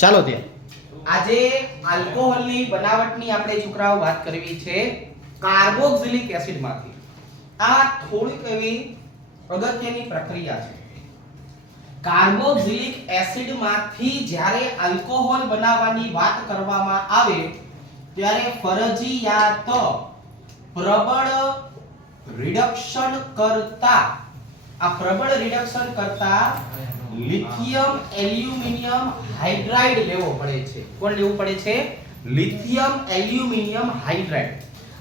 ચાલો ત્યાં આજે આલ્કોહોલની બનાવટની આપણે છોકરાઓ વાત કરવી છે કાર્બોક્સિલિક એસિડમાંથી. આ થોડીક એવી અગત્યની પ્રક્રિયા છે. કાર્બોક્સિલિક એસિડમાંથી જ્યારે આલ્કોહોલ બનાવવાની વાત કરવામાં આવે ત્યારે ફરજિયાત પ્રબળ રિડક્શન કરતા લિથિયમ એલ્યુમિનિયમ હાઇડ્રાઇડ લેવો પડે છે. કોણ લેવું પડે છે? Lithium aluminium hydride.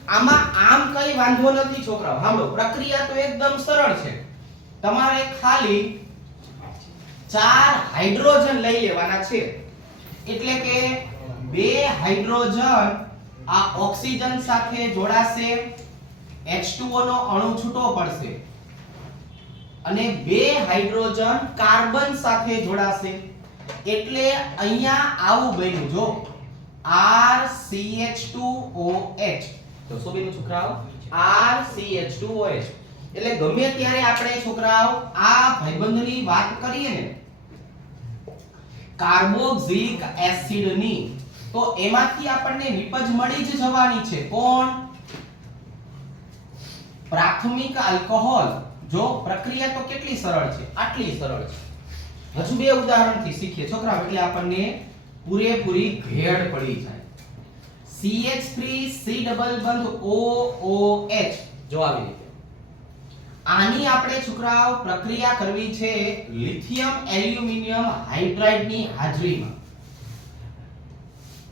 આમાં આમ કઈ વાંધો નથી છોકરાઓ. સાંભળો, પ્રક્રિયા તો એકદમ સરળ છે. તમારે ખાલી 4 હાઇડ્રોજન લઈ લેવાના છે. એટલે કે 2 હાઇડ્રોજન આ ઓક્સિજન સાથે જોડાશે, H2O નો અણુ છૂટો પડશે, અને 2 હાઇડ્રોજન કાર્બન સાથે જોડાશે. એટલે અહીંયા આવું બન્યું. જો RCH2OH. તો શું બન્યું છોકરાઓ? RCH2OH. એટલે ગમે ત્યારે આપણે છોકરાઓ આ ભાઈબંધની વાત કરીએ ને કાર્બોક્સિલિક એસિડની, તો એમાંથી આપણને નિપજ મળી જ જવાની છે. કોણ? પ્રાથમિક આલ્કોહોલ. જો પ્રક્રિયા તો કેટલી સરળ છે, આટલી સરળ છે. હજુ 2 ઉદાહરણથી શીખીએ છોકરાઓ, એટલે આપણને પૂરેપૂરી ઘેડ પડી જાય. CH3C ડબલ બંધ OOH. જો આવી રીતે આની આપણે છોકરાઓ પ્રક્રિયા કરવી છે લિથિયમ એલ્યુમિનિયમ હાઇડ્રાઇડની હાજરીમાં.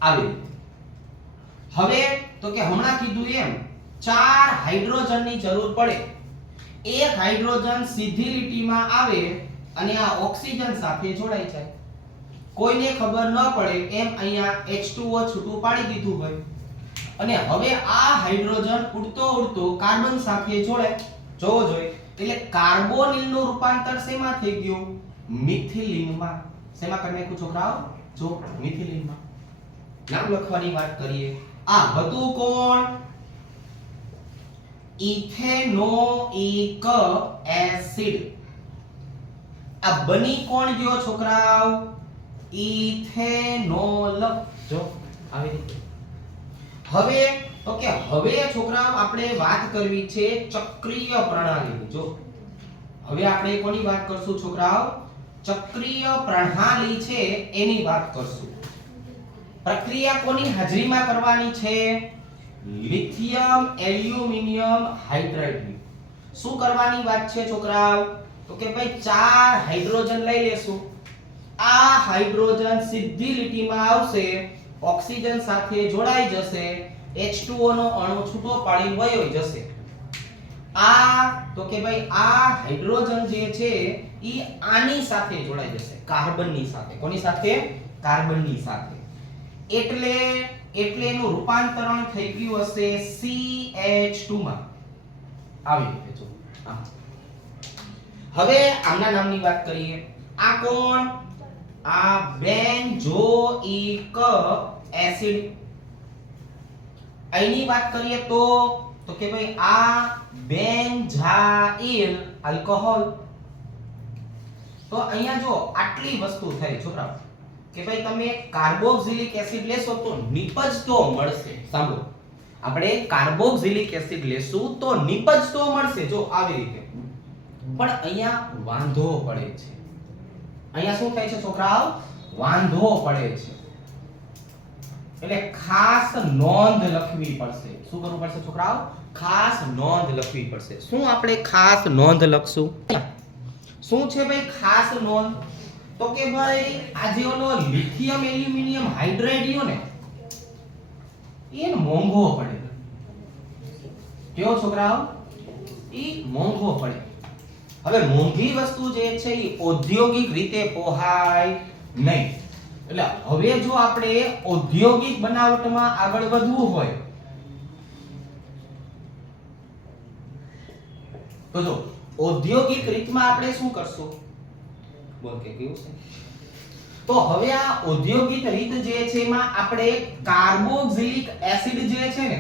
આવી રીતે. હવે તો કે હમણાં કીધું એમ 4 હાઇડ્રોજનની જરૂર પડે. એક હાઇડ્રોજન સીધી લીટીમાં આવે અને આ ઓક્સિજન સાથે જોડાઈ જાય. કોઈને ખબર ન પડે એમ અહીંયા H2O છૂટું પાડી દીધું હોય, અને હવે આ હાઇડ્રોજન ઉડતો કાર્બન સાથે જોડાય. જોવો જોઈએ. એટલે કાર્બોનિલનું રૂપાંતર શેમાં થઈ ગયું? મિથિલિનમાં. શેમાં કરી નાખ્યું છોકરાઓ? જો મિથિલિનમાં. નામ લખવાની વાત કરીએ. આ હતું કોણ? Ethanoic acid. આ બની કોણ ગયો છોકરાઓ? ઇથેનોલ. જો આવી રીતે. હવે તો કે હવે છોકરાઓ આપણે વાત કરવી છે ચક્રીય પ્રણાલીની. જો હવે આપણે કોની વાત કરશું છોકરાઓ? ચક્રીય પ્રણાલી છે એની વાત કરશું. પ્રક્રિયા કોની હાજરીમાં કરવાની છે? લિથિયમ એલ્યુમિનિયમ હાઇડ્રાઇડની. શું કરવાની વાત છે છોકરાઓ? તો કે ભાઈ 4 હાઇડ્રોજન લઈ લેશું. આ હાઇડ્રોજન સીધી લીટીમાં આવશે, ઓક્સિજન સાથે જોડાઈ જશે, H2O નો અણુ છૂટો પાડી વયો જશે. આ તો કે ભાઈ આ હાઇડ્રોજન જે છે ઈ આની સાથે જોડાઈ જશે, કાર્બનની સાથે. કોની સાથે? કાર્બનની સાથે. એટલે એનું રૂપાંતરણ થઈ ગયું હશે CH2 માં. આવી રીતે. જો હવે આમના નામની વાત કરીએ. આ કોણ? આ બેન્ઝોઇક એસિડ. અહીંની વાત કરીએ તો કે ભાઈ આ બેન્ઝાઇલ આલ્કોહોલ. તો અહીંયા જો આટલી વસ્તુ થઈ છોકરાઓ કે ભાઈ તમે કાર્બોક્સિલિક એસિડ લેશો તો નિપજ તો મળશે. સાંભળો, આપણે કાર્બોક્સિલિક એસિડ લેશું તો નિપજ તો મળશે. જો આવી રીતે. પણ અહીંયા વાંધો પડે છે. અહીંયા શું થાય છે છોકરાઓ? વાંધો પડે છે. એટલે ખાસ નોંધ લખવી પડશે. શું કરવું પડશે છોકરાઓ? ખાસ નોંધ લખવી પડશે. શું આપણે ખાસ નોંધ લખશું? શું છે ભાઈ ખાસ નોંધ? તો કે ભાઈ આ જે ઓલો લિથિયમ એલ્યુમિનિયમ હાઇડ્રાઇડ યો ને એ મોંઘો પડે. કેવો છોકરાઓ? એ મોંઘો પડે. હવે મોંઘી વસ્તુ જે છે એ ઔદ્યોગિક રીતે પોહાય નહીં. એટલે હવે જો આપણે ઔદ્યોગિક બનાવટમાં આગળ વધવું હોય તો જો ઔદ્યોગિક રીતમાં આપણે શું કરશું? બોલ કે કેવું છે? તો હવે આ ઔદ્યોગિક રીત જે છે એમાં આપણે કાર્બોક્સિલિક એસિડ જે છે ને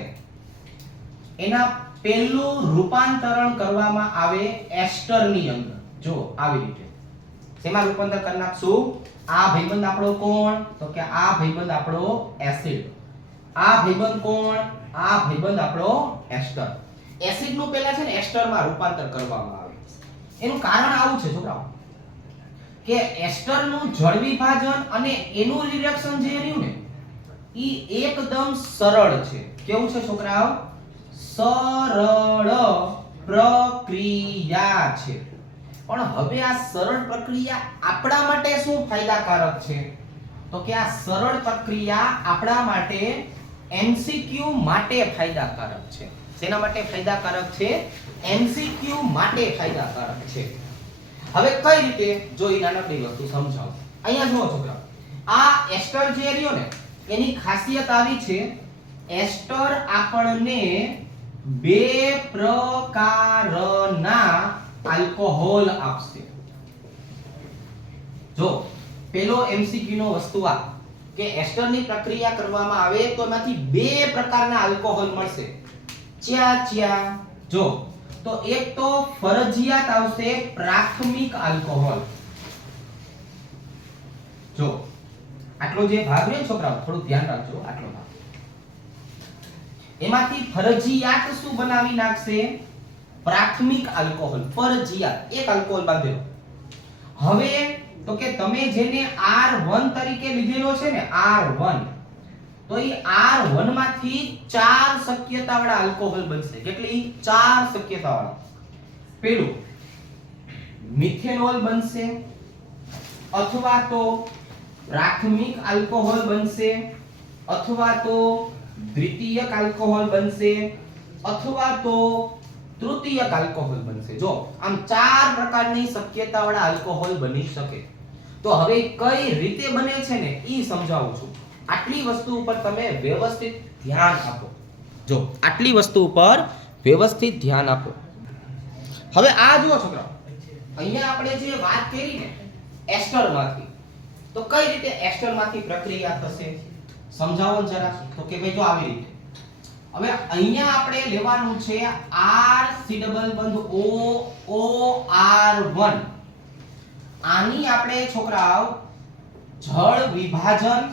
એના પહેલું રૂપાંતરણ કરવામાં આવે એસ્ટર ની અંદર. જો આવી રીતે શેમાં રૂપાંતર કરી નાખશું? આ ભાઈબંધ આપણો કોણ? તો કે આ ભાઈબંધ આપણો એસિડ. આ ભાઈબંધ કોણ? આ ભાઈબંધ આપણો એસ્ટર. એસિડ નું પહેલા છે ને એસ્ટર માં રૂપાંતર કરવામાં આવે. એનું કારણ આવું છે છોકરાઓ કે એસ્ટર નું જળ વિભાજન અને એનું રિએક્શન જે રહ્યું ને ઈ એકદમ સરળ છે. કેવું છે છોકરાઓ? સરળ પ્રક્રિયા છે. પણ હવે આ સરળ પ્રક્રિયા આપણા માટે શું ફાયદાકારક છે? તો કે આ સરળ પ્રક્રિયા આપણા માટે એમસીક્યુ માટે ફાયદાકારક છે. શેના માટે ફાયદાકારક છે? એમસીક્યુ માટે ફાયદાકારક છે. હવે કઈ રીતે જો એ નાનકડી વસ્તુ સમજાવું. અહીંયા જુઓ છોકરા, આ એસ્ટર જે રહ્યો ને એની ખાસિયત આવી છે, એસ્ટર આપણને બે પ્રકારના આલ્કોહોલ આપશે. જો પેલો એમસીક્યુ નો વસ્તુ આ કે એસ્ટર ની પ્રક્રિયા કરવામાં આવે તો એમાંથી બે પ્રકારના આલ્કોહોલ મળશે. ચ્યા જો તો એક તો ફરજિયાત આવશે પ્રાથમિક આલ્કોહોલ. જો આટલો જે ભાગ રહ્યો છોકરાઓ થોડું ધ્યાન રાખજો. આટલો ભાગ એમાંથી ફરજિયાત શું બનાવી નાખશે? પ્રાથમિક આલ્કોહોલ. ફરજિયાત એક આલ્કોહોલ બાંધેલો. હવે તો કે તમે જેને R1 તરીકે લીધેલો છે ને R1, તો ઈ R1 માંથી 4 શક્યતાવાળા આલ્કોહોલ બનશે. કેટલી? 4 શક્યતાવાળા. પેલું મિથેનોલ બનશે, અથવા તો પ્રાથમિક આલ્કોહોલ બનશે, અથવા તો દ્વિતીયક આલ્કોહોલ બનશે, અથવા તો તૃતીયક આલ્કોહોલ બનશે. જો આમ 4 પ્રકારની શક્યતાવાળા આલ્કોહોલ બની શકે. તો હવે કઈ રીતે બને છે ને ઈ સમજાવું છું. આટલી વસ્તુ ઉપર તમે વ્યવસ્થિત ધ્યાન આપો. જો આટલી વસ્તુ ઉપર વ્યવસ્થિત ધ્યાન આપો. હવે આ જુઓ છોકરાઓ, અહીંયા આપણે જે વાત કરી ને એસ્ટર માંથી, તો કઈ રીતે એસ્ટર માંથી પ્રક્રિયા થશે સમજાવો જરા. તો કે ભાઈ જો આવી રીતે. હવે અહીંયા આપણે લેવાનું છે R C ડબલ બંધ O O R1. આની આપણે છોકરાઓ જળ વિભાજન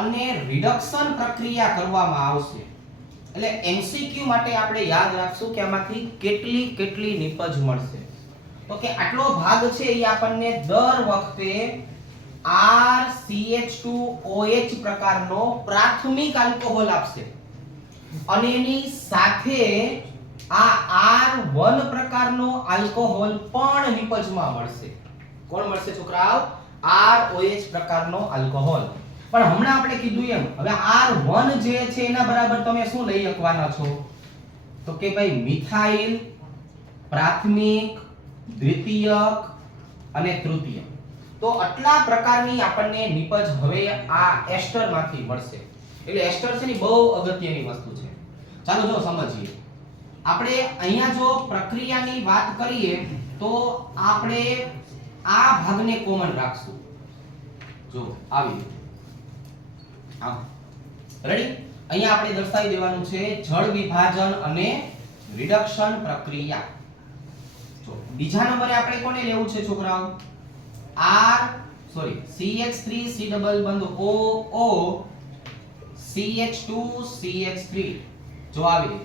અને રિડક્શન પ્રક્રિયા કરવામાં આવશે. એટલે એમસીક્યુ માટે આપણે યાદ રાખશું કે આમાંથી કેટલી નિપજ મળશે. તો કે આટલો ભાગ છે એ આપણને દર વખતે RCH2OH પ્રકારનો પ્રાથમિક આલ્કોહોલ આપશે અને એની સાથે આ R1 પ્રકારનો આલ્કોહોલ પણ નિપજમાં મળશે. કોણ મળશે છોકરાઓ? ROH પ્રકારનો આલ્કોહોલ. પણ હમણાં આપણે કીધું એમ હવે R1 જે છે એના બરાબર તમે શું લઈ શકવાના છો? તો કે ભાઈ મિથાઇલ, પ્રાથમિક, દ્વિતીયક અને તૃતીયક. તો આટલા પ્રકારની આપણને નિપજ હવે આ એસ્ટર માંથી મળશે. એટલે એસ્ટર છે ને બહુ અગત્યની વસ્તુ છે. ચાલો જો સમજીએ. આપણે અહીંયા જો પ્રક્રિયાની વાત કરીએ તો આપણે આ ભાગને કોમન રાખશું. જો આવી આમ રેડી. અહીંયા આપણે દર્શાવી દેવાનું છે જળ વિભાજન અને રિડક્શન પ્રક્રિયા. જો બીજા નંબરે આપણે કોને લેવું છે છોકરાઓ? CH3 C ડબલ બંધ O O CH2 CH3. જો આવી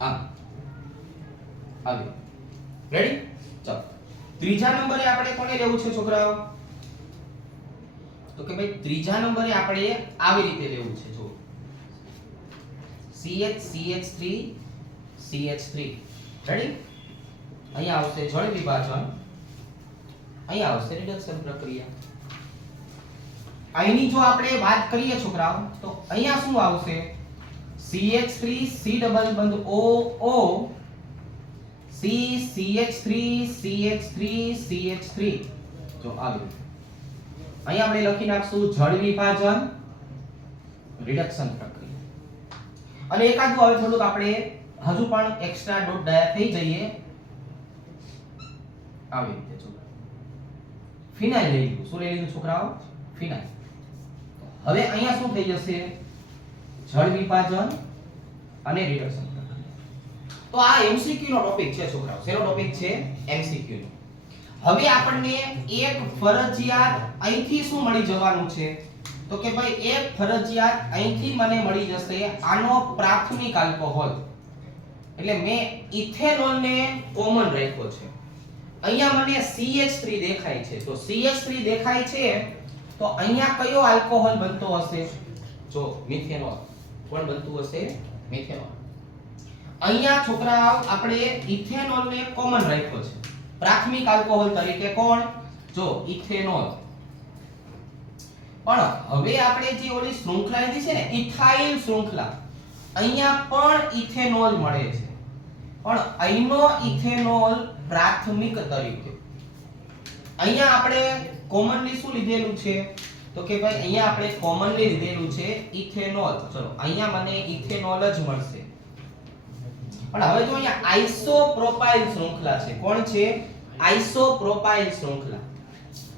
આમ આવી રેડી. ચાલો ત્રીજા નંબરે આપણે કોને લેવું છે છોકરાઓ? તો કે ભાઈ ત્રીજા નંબરે આપણે આવી રીતે લેવું છે. જો CH3 CH3 રેડી. અહીંયા આવશે જળ વિભાજન, અહીંયા આવશે રિડક્શન પ્રક્રિયા. અહીંની જો આપણે વાત કરીએ છોકરાઓ તો અહીંયા શું આવશે? CH3 C ડબલ બંધ O O C CH3 CH3 CH3. જો આવી અહીંયા આપણે લખી નાખશું જળ વિભાજન રિડક્શન પ્રક્રિયા. અને એકાદું હવે થોડુંક આપણે હજુ પણ એક્સ્ટ્રા ડોટ ડાયા થઈ જઈએ. આવી રીતે જો ફિનાઇલ લઈ લીધું. શું લઈ લીધું છોકરાઓ? ફિનાઇલ. હવે અહીંયા શું થઈ જશે? જળ વિભાજન અને રિડક્શન પ્રક્રિયા. તો આ એમસીક્યુ નો ટોપિક છે છોકરાઓ. શેનો ટોપિક છે? એમસીક્યુ નો. હવે આપણને એક ફરજિયાત અહીંથી શું મળી જવાનું છે તો કે ભાઈ એક ફરજિયાત અહીંથી મને મળી જશે આનો પ્રાથમિક આલ્કોહોલ એટલે મેં ઇથેનોલ ને કોમન રાખ્યો છે અહીંયા મને CH3 દેખાય છે તો CH3 દેખાય છે તો અહીંયા કયો આલ્કોહોલ બનતો હશે જો મિથેનોલ કોણ બનતું હશે મિથેનોલ અહીંયા છોકરાઓ આપણે ઇથેનોલ ને કોમન રાખ્યો છે પ્રાથમિક આલ્કોહોલ તરીકે કોણ જો ઇથેનોલ પણ હવે આપણે જે ઓલી શૃંખલા લીધી છે ને ઇથાઇલ શૃંખલા અહીંયા પણ ઇથેનોલ મળે છે પણ અહીંનો ઇથેનોલ પ્રાથમિક તરીકે અહીંયા આપણે કોમનલી શું લીધેલું છે તો કે ભાઈ અહીંયા આપણે કોમનલી લીધેલું છે ઇથેનોલ ચલો અહીંયા મને ઇથેનોલ જ મળશે પણ હવે જો અહીંયા આઇસોપ્રોપાઇલ શૃંખલા છે કોણ છે આઇસોપ્રોપાઇલ શૃંખલા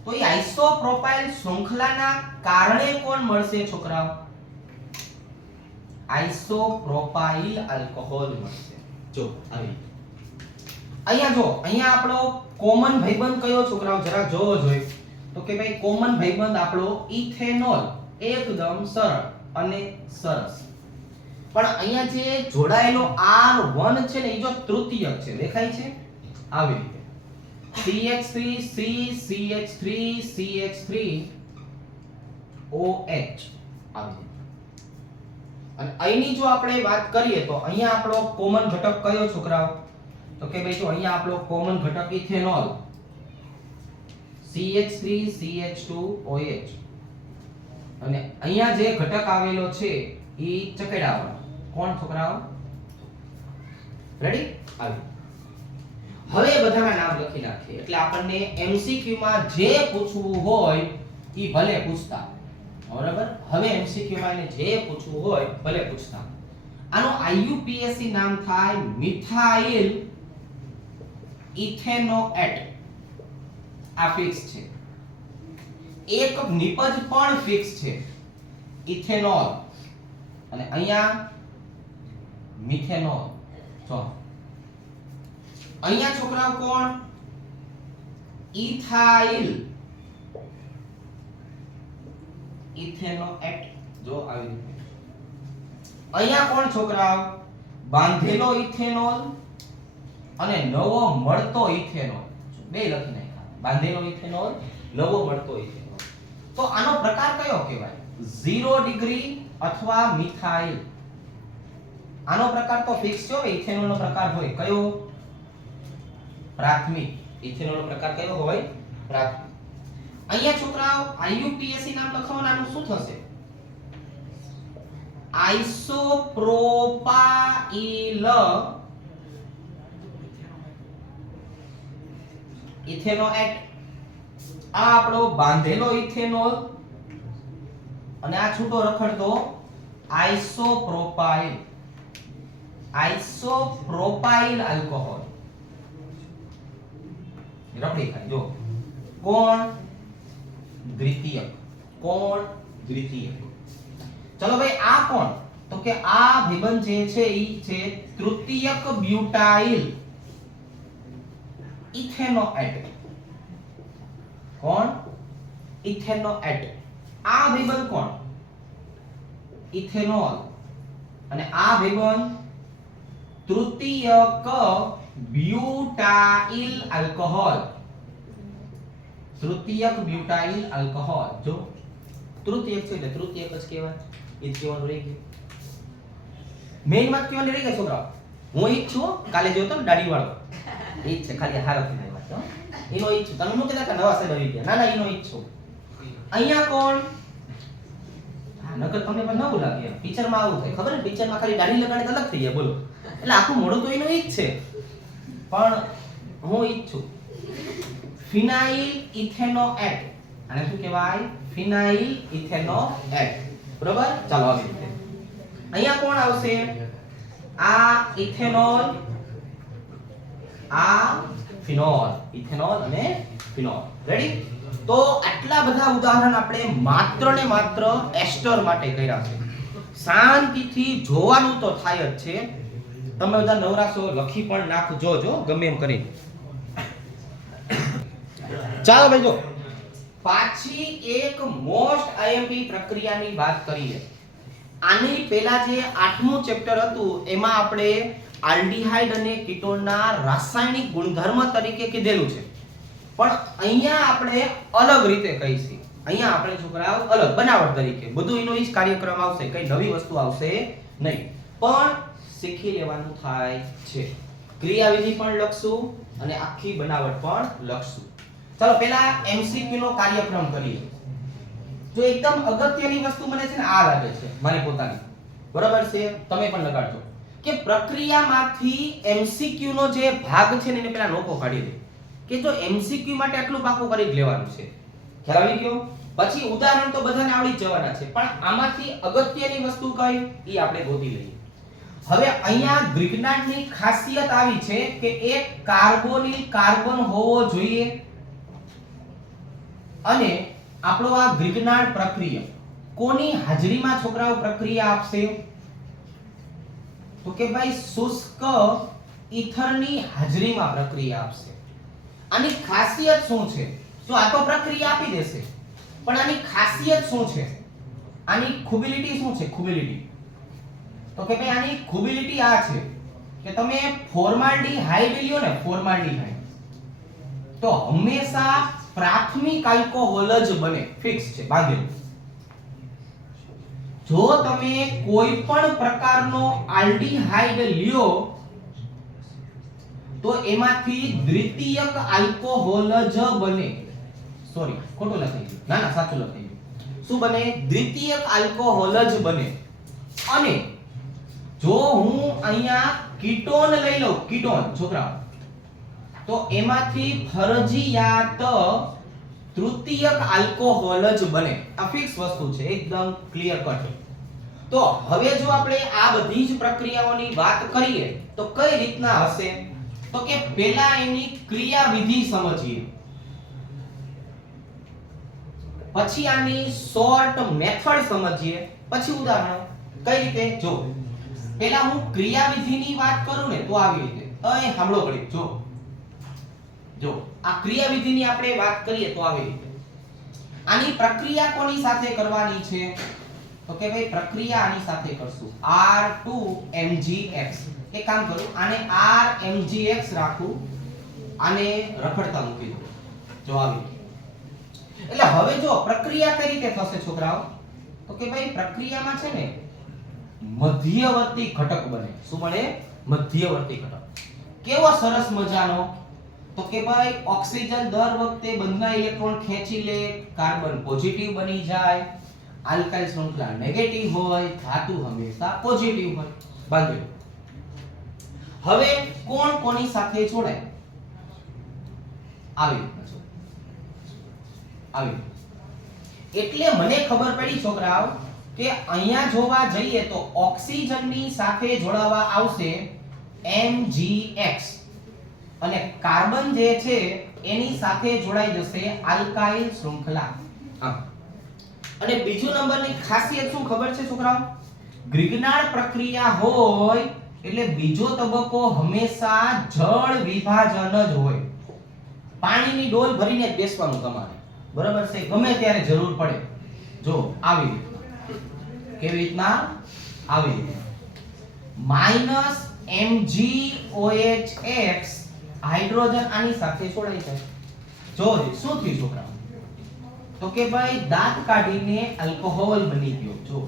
તો એ આઇસોપ્રોપાઇલ શૃંખલાના કારણે કોણ મળશે છોકરાઓ આઇસોપ્રોપાઇલ આલ્કોહોલ મળશે જો આવી અહીંયા જો અહીંયા આપણો કોમન ભાઈબંધ કયો છોકરાઓ જરા જોવો જોઈએ તો કે ભાઈ કોમન ભાઈબંધ આપણો ઇથેનોલ એકદમ સરળ અને સરસ પણ અહીંયા જે જોડાયેલો R1 છે ને એ જો તૃતીયક છે દેખાય છે આવી રીતે CH3 C CH3 CH3 OH આવી અને અહીંની જો આપણે વાત કરીએ તો અહીંયા આપણો કોમન ઘટક કયો છોકરાઓ તો કે ભાઈ જો અહીંયા આપણો કોમન ઘટક ઇથેનોલ CH3 CH2 OH અને અહીંયા જે ઘટક આવેલો છે ઈ ચકેડાવાળો કોણ છોકરાઓ રેડી આવી હવે બધાના નામ લખી નાખીએ એટલે આપણને MCQ માં જે પૂછવું હોય ઈ ભલે પૂછતા બરાબર હવે MCQ માં એને જે પૂછવું હોય ભલે પૂછતા આનો IUPAC નામ થાય મિથાઇલ ઇથેનોએટ આ ફિક્સ છે એક નિપજ પણ ફિક્સ છે ઇથેનોલ અને અહીંયા મિથેનોલ જો અહીંયા છોકરાઓ કોણ ઇથાઇલ ઇથેનોએટ જો આવી રીતે અહીંયા કોણ છોકરાઓ બાંધેલો ઇથેનોલ અને નવો મળતો ઇથેનોલ બે લખી નાખ્યા બાંધેલો ઇથેનોલ નવો મળતો ઇથેનોલ તો આનો પ્રકાર કયો કહેવાય 0 ડિગ્રી અથવા મિથાઇલ આનો પ્રકાર તો ફિક્સ છે ઇથેનોલ નો પ્રકાર હોય કયો પ્રાથમિક ઇથેનોલ નો પ્રકાર કયો હોય પ્રાથમિક અહીંયા છોકરાઓ IUPAC નામ લખવાનું શું થશે આઇસોપ્રોપાઇલ ઇથેનોએટ આ આપણો બાંધેલો ઇથેનોલ અને આ છૂટો રખડતો આઇસોપ્રોપાઇલ આલ્કોહોલ રખડી ખાય જો કોણ દ્વિતીયક ચલો ભાઈ આ કોણ તો કે આ ભાઈબંધ જે છે ઈ છે તૃતીયક બ્યુટાઇલ ઇથેનોએટ કોણ ઇથેનોએટ આ ભાઈબંધ કોણ ઇથેનોલ અને આ ભાઈબંધ તૃતીયક બ્યુટાઇલ આલ્કોહોલ તૃતીયક બ્યુટાઇલ આલ્કોહોલ જો તૃતીયક છે એટલે તૃતીયક જ કહેવાય એ જ કહેવાનું રહી ગયું મેઇન વાત કહેવાની રહી ગઈ છોકરા હું ઈ છું કાલે જોતો ને દાઢી વાળો ઈ છે ખાલી હારો થી વાત તો એનો ઈ છું તમે નો કહેતા કે નવા સાહેબ આવી ગયા ના ના એનો ઈ છું અહીંયા કોણ નકર તમને પણ નવું લાગે પિક્ચર માં આવું થાય ખબર ને પિક્ચર માં ખાલી દાઢી લગાડે તો અલગ થઈ જાય બોલો એટલે આખું મોઢું તો એનો ઈ જ છે પણ હું ઈ છું ફિનાઇલ ઇથેનોએટ આને શું કહેવાય ફિનાઇલ ઇથેનોએટ બરોબર ચાલો આવી રીતે અહીંયા કોણ આવશે આ ઇથેનોલ આ ફિનોલ ઇથેનોલ અને ફિનોલ રેડી તો આટલા બધા ઉદાહરણ આપણે માત્ર ને માત્ર એસ્ટર માટે કર્યા છે શાંતિથી જોવાનું તો થાય જ છે તમે બધા નવરાશો લખી પણ નાખજો જો ગમે એમ કરી ચાલો ભાઈ જો પાછી એક મોસ્ટ આઈએમપી પ્રક્રિયાની વાત કરીએ. આની પહેલા જે 8મું ચેપ્ટર હતું એમાં આપણે આલ્ડીહાઇડ અને કીટોનના રાસાયણિક ગુણધર્મ તરીકે કીધેલું છે, પણ અહીંયા આપણે અલગ રીતે કહીશું. અહીંયા આપણે છોકરાઓ અલગ બનાવટ તરીકે બધું એનો જ કાર્યક્રમ આવશે, કઈ નવી વસ્તુ આવશે નહીં, પણ શીખી લેવાનું થાય છે. ક્રિયાવિધિ પણ લખશું અને આખી બનાવટ પણ લખશું. ચાલો પહેલા એમસીક્યુ નો કાર્યક્રમ કરીએ. જો એકદમ અગત્યની વસ્તુ મને છે ને આ લાગે છે મારી પોતાની, બરાબર છે, તમે પણ લગાડજો કે પ્રક્રિયામાંથી એમસીક્યુ નો જે ભાગ છે ને એને પહેલા નોખો કાઢી દે કે જો એમસીક્યુ માટે આટલું પાકું કરી જ લેવાનું છે. ખ્યાલ આવી ગયો? પછી ઉદાહરણ તો બધાને આવડી જ જવાના છે, પણ આમાંથી અગત્યની વસ્તુ કઈ ઈ આપણે ગોતી લઈએ. હવે અહીંયા ગ્રીગનાર્ડની ખાસિયત આવી છે કે એક કાર્બોનિલ કાર્બન હોવો જોઈએ, અને આપણો આ ગ્રીગનાર્ડ પ્રક્રિયા કોની હાજરીમાં છોકરાઓ પ્રક્રિયા આપશે? તો કે ભાઈ શુષ્ક ઈથરની હાજરીમાં પ્રક્રિયા આપશે. આની ખાસિયત શું છે? જો આ તો પ્રક્રિયા આપી દેશે, પણ આની ખાસિયત શું છે? આની ખૂબિલિટી શું છે? ખૂબિલિટી તો કે ભાઈ આની ખૂબિલિટી આ છે કે તમે ફોર્માલ્ડીહાઇડ લ્યો ને, ફોર્માલ્ડીહાઇડ તો હંમેશા પ્રાથમિક આલ્કોહોલ જ બને, ફિક્સ છે, બાંધેલું. જો તમે કોઈ પણ પ્રકારનો આલ્ડીહાઇડ લ્યો તો એમાંથી દ્વિતીયક આલ્કોહોલ જ બને. સોરી, ખોટું લખાઈ ગયું. ના ના, સાચું લખાઈ ગયું. શું બને? દ્વિતીયક આલ્કોહોલ જ બને. અને જો હું અહીંયા કીટોન લઈ લઉં, કીટોન છોકરાઓ, તો એમાંથી ફરજિયાત તૃતીયક આલ્કોહોલ જ બને. આ ફિક્સ વસ્તુ છે, એકદમ ક્લિયર કટ. તો હવે જો આપણે આ બધી જ પ્રક્રિયાઓની વાત કરીએ તો કઈ રીતના હશે? તો કે પહેલા એની ક્રિયાવિધિ સમજીએ, પછી આની શોર્ટ મેથડ સમજીએ, પછી ઉદાહરણ. કઈ રીતે? જો પહેલા હું ક્રિયાવિધિની વાત કરું ને તો આવી રીતે, અય સાંભળો ઘડી. જો આ ક્રિયાવિધિની આપણે વાત કરીએ તો આવી રીતે. આની પ્રક્રિયા કોની સાથે કરવાની છે? તો કે ભાઈ પ્રક્રિયા આની સાથે કરશું, R2MgX. એક કામ કરું, આને RMgX રાખું, આને રખડતા મૂકી દઉં. જો આવી. એટલે હવે જો પ્રક્રિયા કઈ રીતે થશે છોકરાઓ? તો કે ભાઈ પ્રક્રિયામાં છે ને મધ્યવર્તી ઘટક બને. શું બને? મધ્યવર્તી ઘટક. કેવો સરસ મજાનો! તો કે ભાઈ ઓક્સિજન દર વખતે બંધના ઇલેક્ટ્રોન ખેંચી લે, કાર્બન પોઝિટિવ બની જાય, આલ્કાઇલ શૃંખલા નેગેટિવ હોય, ધાતુ હંમેશા પોઝિટિવ હોય. બાંધ્યું. હવે કોણ કોની સાથે જોડાય? આવી રીતના જો. આવી. એટલે મને ખબર પડી છોકરાઓ કે અહીંયા જોવા જઈએ તો ઓક્સિજનની સાથે જોડાવા આવશે MgX, અને કાર્બન જે છે એની સાથે જોડાઈ જશે આલ્કાઇલ શૃંખલા. અને બીજો નંબરની ખાસિયત શું ખબર છે છોકરાઓ? ગ્રીગનાર્ડ પ્રક્રિયા હોય એટલે બીજો તબક્કો હંમેશા જળ વિભાજન જ હોય. પાણીની ડોલ ભરીને જ બેસવાનું તમારે, બરાબર છે, ગમે ત્યારે જરૂર પડે. જો આવી રીતના. કેવી રીતના? આવી રીતના. -MgOHX હાઇડ્રોજન આની સાથે જોડાઈ જાય. જો શું થયું છોકરાઓ? તો કે ભાઈ દાંત કાઢીને આલ્કોહોલ બની ગયો. જો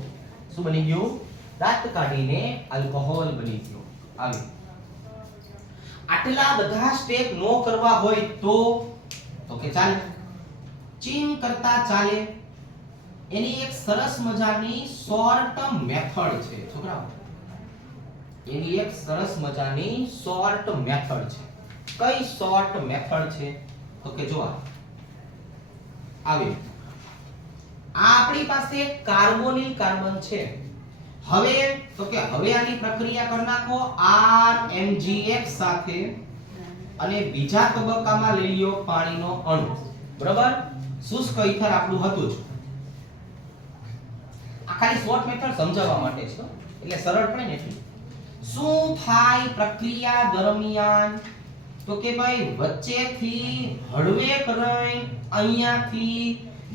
શું બની ગયું? દાંત કાઢીને આલ્કોહોલ બની ગયો. આવી. આટલા બધા સ્ટેપ નો કરવા હોય તો કે ચાલે, ચીન કરતા ચાલે. એની એક સરસ મજાની શોર્ટ મેથડ છે છોકરાઓ. એની એક સરસ મજાની શોર્ટ મેથડ છે. કઈ શોર્ટ મેથડ છે? તો કે જો આવી. આ આપણી પાસે કાર્બોનિલ કાર્બન છે. હવે તો કે હવે આની પ્રક્રિયા કરી નાખો RMgX સાથે, અને બીજા તબક્કામાં લઈ લ્યો પાણીનો અણુ. બરાબર? શુષ્ક ઈથર આપણું હતું જ. આ ખાલી શોર્ટ મેથડ સમજાવવા માટે છે, એટલે સરળ પડે ને. એટલે શું થાય પ્રક્રિયા દરમિયાન? તો કે ભાઈ વચ્ચેથી હળવે રંગ અહીંયાથી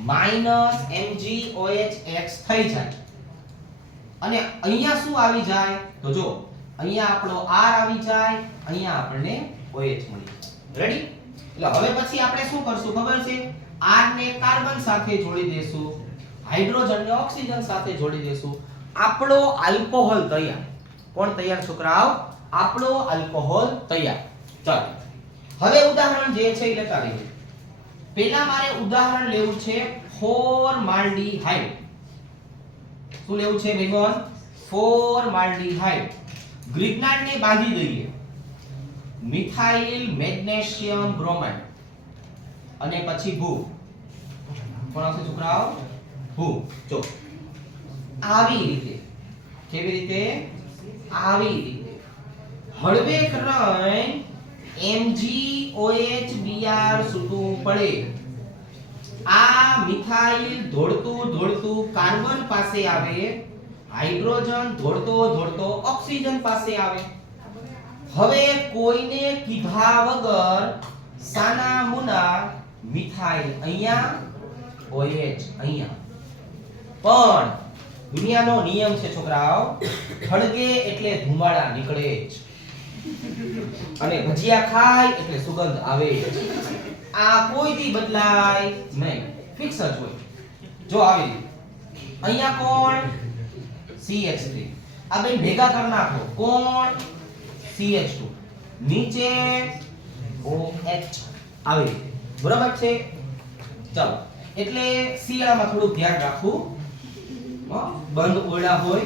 -MgOH થઈ જાય અને અહીંયા શું આવી જાય તો જો અહીંયા આપણો R આવી જાય, અહીંયા આપણને OH મળી જાય. રેડી? એટલે હવે પછી આપણે શું કરશું ખબર છે? R ને કાર્બન સાથે જોડી દેશું, હાઇડ્રોજન ને ઓક્સિજન સાથે જોડી દેશું, આપણો આલ્કોહોલ તૈયાર. કોણ તૈયાર છોકરાઓ? આપણો આલ્કોહોલ તૈયાર. ચાલો હવે ઉદાહરણ જે છે એ લેતા રહીએ. પહેલા મારે ઉદાહરણ લેવું છે ફોર્માલ્ડીહાઇડ. શું લેવું છે ભેગોન? ફોર્માલ્ડીહાઇડ. ગ્રિગ્નાઇટ ને બાંધી દઈએ. મિથાઇલ મેગ્નેશિયમ બ્રોમાઇડ અને પછી ભૂ. કોણ આવશે છોકરાઓ? ભૂ. જો આવી રીતે. કેવી રીતે? આવી રીતે. હળવે રંગ MgOH છૂટું પડે. આ મિથાઇલ દોડતું કાર્બન પાસે આવે, હાઇડ્રોજન દોડતો ઓક્સિજન પાસે આવે. હવે કોઈને કીધા વગર સાના મુના મિથાઇલ અહીંયા, OH અહીંયા. પણ દુનિયાનો નિયમ છે છોકરાઓ, સળગે એટલે ધુમાડા નીકળે જ અને ભજીયા ખાય એટલે સુગંધ આવે જ. આ કોઈ દી બદલાય નહીં, ફિક્સ જ હોય. જો આવી અહીંયા કોણ? CH3. આ બે ભેગા કરી નાખો. કોણ? CH2. નીચે OH. આવી રીતે. બરાબર છે? ચાલો એટલે શિયાળામાં થોડું ધ્યાન રાખવું. બંધ ઓરડા હોય,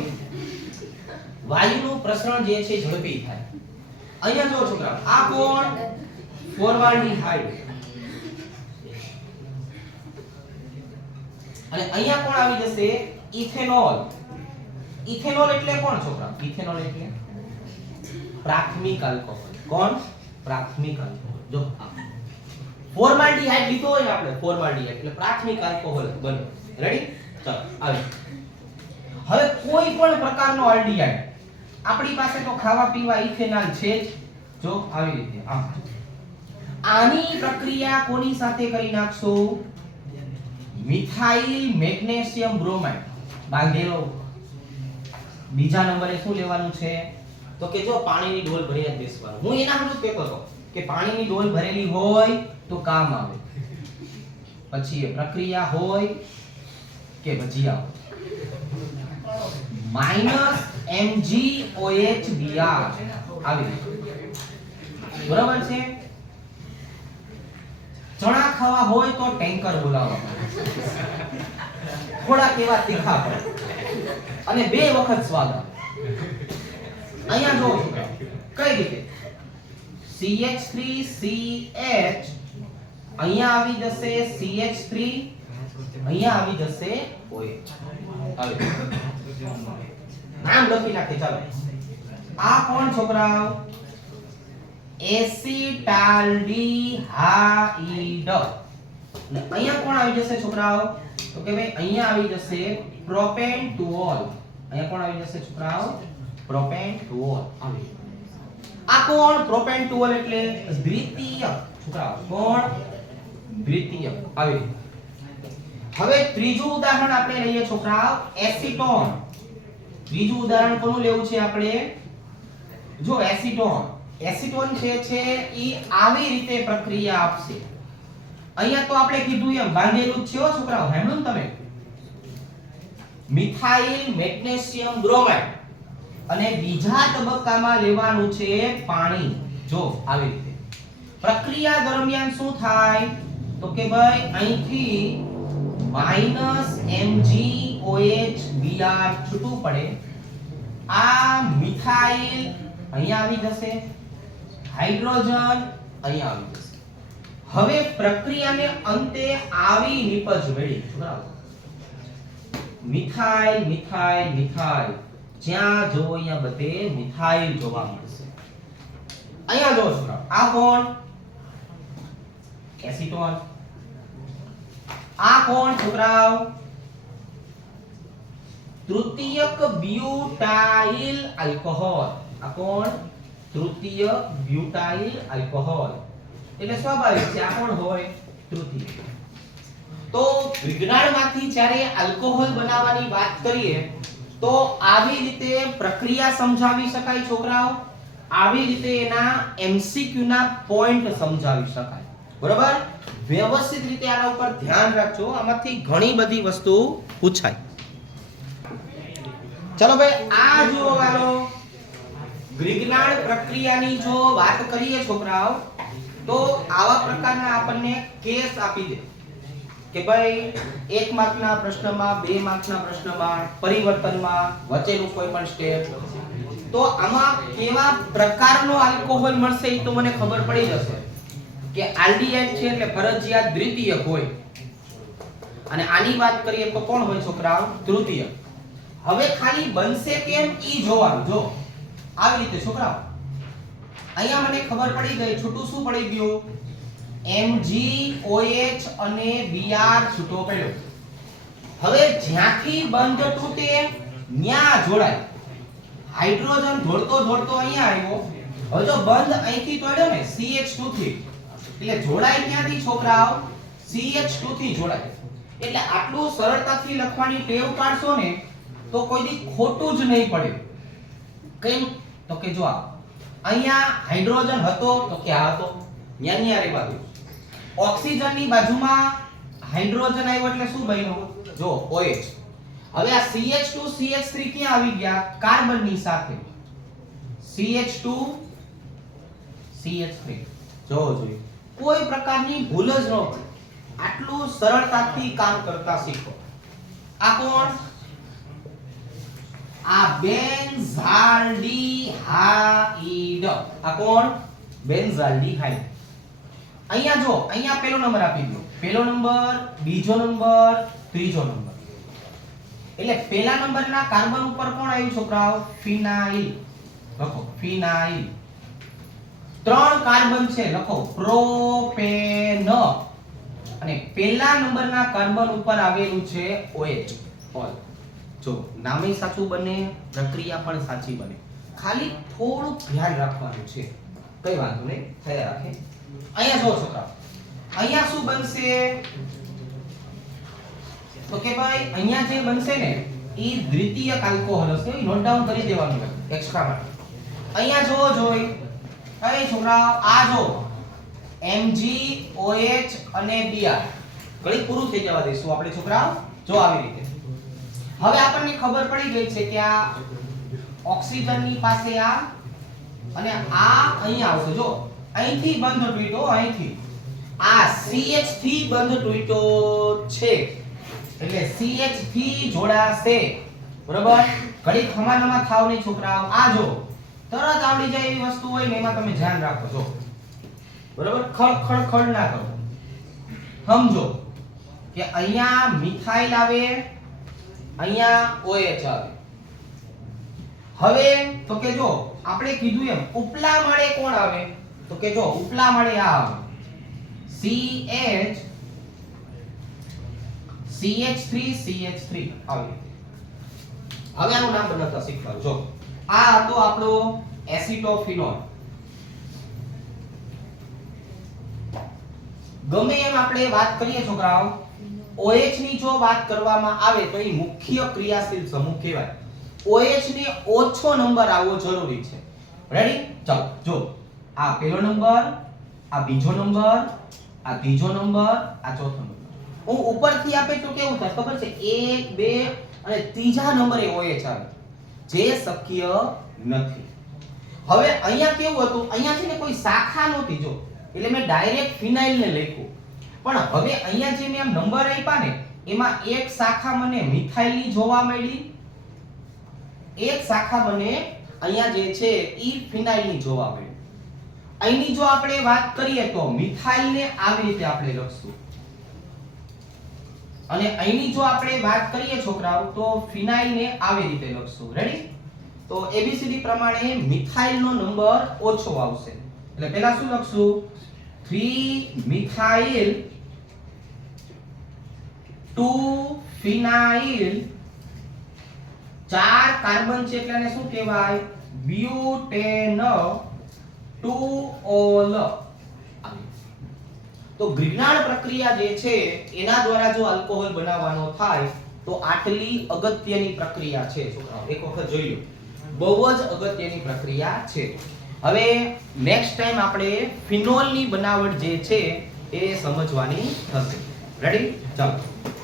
વાયુનું પ્રસરણ જે છે ઝડપી થાય. અહીંયા જો છોકરા, આ કોણ? ફોર્માલ્ડીહાઇડ. અને અહીંયા કોણ આવી જશે? ઇથેનોલ. ઇથેનોલ એટલે કોણ છોકરા? ઇથેનોલ એટલે પ્રાથમિક આલ્કોહોલ. કોણ? પ્રાથમિક આલ્કોહોલ. જો ફોર્માલ્ડીહાઇડ લીધો હોય આપણે, ફોર્માલ્ડીહાઇડ એટલે પ્રાથમિક આલ્કોહોલ બને. રેડી? ચાલો આવી. હવે કોઈ પણ પ્રકારનો આલ્ડીહાઇડ આપણી પાસે તો ખાવા પીવા ઇથેનોલ છે જ. જો આવી રીતે આની પ્રક્રિયા કોની સાથે કરી નાખશો? મિથાઇલ મેગ્નેશિયમ બ્રોમાઇડ બાંધેલો. બીજા નંબરે શું લેવાનું છે? તો કે જો પાણીની ડોલ ભરીને બેસવાનું. હું એના હમણાં કહેતો હતો કે પાણીની ડોલ ભરેલી હોય તો કામ આવે. પછી એ પ્રક્રિયા હોય કે ભજીયા હોય. -MgOH આવી. બરાબર છે? ચણા ખાવા હોય તો ટેન્કર બોલાવવા. થોડા કેવા તીખા પડે અને 2 વખત સ્વાદ આવે. અહીંયા જો કઈ રીતે? CH3CH અહીંયા આવી જશે CH3, અહીંયા આવી જશે OH. આવી નામ લખી નાખે. ચાલો આ કોણ છોકરાઓ? એસિટાલ્ડીહાઇડ. અહીંયા કોણ આવી જશે છોકરાઓ? તો કે ભાઈ અહીંયા આવી જશે પ્રોપેન્ટોલ. અહીંયા કોણ આવી જશે છોકરાઓ? પ્રોપેન્ટોલ. આવી. આ કોણ? પ્રોપેન્ટોલ એટલે દ્વિતીયક છોકરાઓ. કોણ? દ્વિતીયક. આવી. હવે ત્રીજું ઉદાહરણ આપણે લઈએ છોકરાઓ, એસીટોન. ત્રીજું ઉદાહરણ કોનું લેવું છે આપણે? જો એસીટોન. એસીટોન છે ઈ આવી રીતે પ્રક્રિયા આપશે. અહીંયા તો આપણે કીધું એમ બાંધેલું જ છે હો છોકરાઓ. સાંભળ્યું ને તમે? મિથાઇલ મેગ્નેશિયમ બ્રોમાઇડ અને બીજા તબક્કામાં લેવાનું છે પાણી. જો આવી રીતે પ્રક્રિયા દરમિયાન શું થાય? તો કે ભાઈ અહીંથી -MgOH છૂટું પડે. આ મિથાઇલ અહીંયા આવી જશે, હાઇડ્રોજન અહીંયા આવી જશે. હવે પ્રક્રિયાને અંતે આવી નિપજ મળી છોકરાઓ. Methyl methyl methyl. જ્યાં જો અહીંયા બધે મિથાઇલ જોવા મળશે. અહીંયા જો છોકરાઓ, આ કોણ? એસીટોન. આ કોણ છોકરાઓ? તૃતીયક બ્યુટાઇલ આલ્કોહોલ. આ કોણ? તૃતીય બ્યુટાઇલ આલ્કોહોલ. એટલે સ્વાભાવિક છે આ કોણ હોય? તૃતીય. તો વિજ્ઞાનમાંથી જ્યારે આલ્કોહોલ બનાવવાની વાત કરીએ તો આવી રીતે પ્રક્રિયા સમજાવી શકાય છોકરાઓ. આવી રીતે એના એમસીક્યુ ના પોઈન્ટ સમજાવી શકાય. બરોબર? વ્યવસ્થિત રીતે આના ઉપર ધ્યાન રાખજો. આમાંથી ઘણી બધી વસ્તુ પૂછાય. ચલો ભાઈ, આ જુઓ વાલો વિજ્ઞાન પ્રક્રિયાની જો વાત કરીએ છોકરાઓ તો આવા પ્રકારના આપણને કેસ આપી દે કે ભાઈ 1 માર્કના પ્રશ્નમાં, 2 માર્કના પ્રશ્નમાં, પરિવર્તનમાં વચ્ચેનું કોઈ પણ સ્ટેપ, તો આમાં કેવા પ્રકારનો આલ્કોહોલ મળશે એ તો મને ખબર પડી જશે કે આલ્ડીહાઇડ છે એટલે ફરજિયાત દ્વિતીયક હોય, અને આની વાત કરીએ તો કોણ હોય છોકરાઓ? તૃતીયક. હવે ખાલી બનશે કેમ ઈ જોવાનું. જો આવી રીતે છોકરાઓ અહીંયા મને ખબર પડી ગઈ, છૂટું શું પડી ગયું? MgOH અને Br છૂટો પડ્યો. હવે જ્યાંથી બંધ તૂટે ન્યા જોડાય. હાઇડ્રોજન દોડતો દોડતો અહીંયા આવ્યો. હવે જો બંધ અહીંથી તોડ્યો ને CH2 થી, એટલે જોડાય ક્યાંથી છોકરાઓ? CH2 થી જોડાય. એટલે આટલું સરળતાથી લખવાની ટેવ પાડશો ને તો કોઈ દી ખોટું જ નહીં પડે. કેમ? તો કે જો અહીંયા હાઇડ્રોજન હતો તો કે આ હતો, ન્યા રે બાજુ. ઓક્સિજનની બાજુમાં હાઇડ્રોજન આવ્યો એટલે શું બન્યું? જો OH. હવે આ CH2 CH3 ક્યાં આવી ગયા? કાર્બનની સાથે. CH2 CH3 જો જોઈએ, કોઈ પ્રકારની ભૂલ જ ન પડે. આટલું સરળતાથી કામ કરતા શીખો. આ કોણ? આ બેન્ઝાલ્ડીહાઇડ. આ કોણ? બેન્ઝાલ્ડીહાઇડ. અહીંયા જો, અહીંયા પહેલો નંબર આપી દો. પહેલો નંબર, બીજો નંબર, ત્રીજો નંબર. એટલે પહેલા નંબરના કાર્બન ઉપર કોણ આવ્યું છોકરાઓ? ફિનાઇલ. લખો ફિનાઇલ. 3 કાર્બન છે, લખો પ્રોપેન. અને પહેલા નંબરના કાર્બન ઉપર આવેલું છે OH. ઓલ. જો નામે સાચું બને, પ્રક્રિયા પણ સાચી બને. ખાલી થોડું ધ્યાન રાખવાનું છે. કઈ વાંધો નહીં, થયા રાખે. અહીંયા જો છોકરાઓ, અહીંયા શું બનશે? તો કે ભાઈ અહીંયા જે બનશે ને એ દ્વિતીયક આલ્કોહોલ હશે. એ નોટ ડાઉન કરી દેવાનું છે એક્સ્ટ્રા માટે. અહીંયા જો જોઈ, એ છોકરાઓ આ જો MgOH અને Br. ઘડી પૂરું થઈ જવા દઈશું આપણે છોકરાઓ. જો આવી રીતે હવે આપણને ખબર પડી ગઈ છે કે આ ઓક્સિજનની પાસે આ અને આ અહીંયા આવશે. જો અહીંથી બંધ તૂટ્યો, અહીંથી આ CH થી બંધ તૂટ્યો છે એટલે CH થી જોડાશે. બરોબર? ઘડી ખમાનામાં થાવ નહીં છોકરાઓ. આ જો તરત આવડી જાય એવી વસ્તુ હોય ને એમાં તમે ધ્યાન રાખો. જો બરોબર, ખડ ખડ ખડ ના કરો. સમજો કે અહીંયા મિથાઇલ આવે, અહીંયા OH આવે. હવે તો કે જો આપણે કીધું એમ ઉપલા માળે કોણ આવે? તો કે જો ઉપલા માળે આ આવે CH3 આવે. હવે આનું નામ બનાવતા શીખવાનું. જો આ હતો આપણો એસિટોફિનોલ. ગમે એમ આપણે વાત કરીએ છોકરાઓ, OH ની જો વાત કરવામાં આવે તો એ મુખ્ય ક્રિયાશીલ સમૂહ કહેવાય. OH ને ઓછો નંબર આવવો જરૂરી છે. રેડી? ચાલો જો આ પહેલો નંબર, આ બીજો નંબર, આ ત્રીજો નંબર, આ ચોથો નંબર. હું ઉપરથી આપે તો કેવું થાય ખબર છે? 1 2 અને ત્રીજા નંબરે OH આવે, જે શક્ય નથી. હવે અહીંયા કેવું હતું? અહીંયા છે ને કોઈ શાખા નહોતી. જો એટલે મેં ડાયરેક્ટ ફિનાઇલ ને લખ્યું. પણ હવે અહીંયા જે મેં આમ નંબર આપ્યા ને એમાં એક શાખા મને મિથાઇલની જોવા મળી, એક શાખા મને અહીંયા જે છે ઈ ફિનાઇલની જોવા મળી. અહીંની જો આપણે વાત કરીએ તો મિથાઇલને આવી રીતે આપણે લખશું, અને અહીંની જો આપણે વાત કરીએ છોકરાઓ તો ફિનાઇલને આવી રીતે લખશું. રેડી? તો ABCD પ્રમાણે મિથાઇલનો નંબર ઓછો આવશે. એટલે પહેલા શું લખશું? 3 મિથાઇલ 2 ફિનાઇલ, 4 કાર્બન છે એટલે એને શું કહેવાય? બ્યુટેન. ટુઓલ. તો ગ્રિગ્નાર્ડ પ્રક્રિયા જે છે એના દ્વારા જો આલ્કોહોલ બનાવવાનો થાય તો આટલી અગત્યની પ્રક્રિયા છે છોકરાઓ, એક વખત જોઈ લો. બહુ જ અગત્યની પ્રક્રિયા છે. હવે નેક્સ્ટ ટાઈમ આપણે ફિનોલની બનાવટ જે છે એ સમજવાની થશે. રેડી? ચાલો.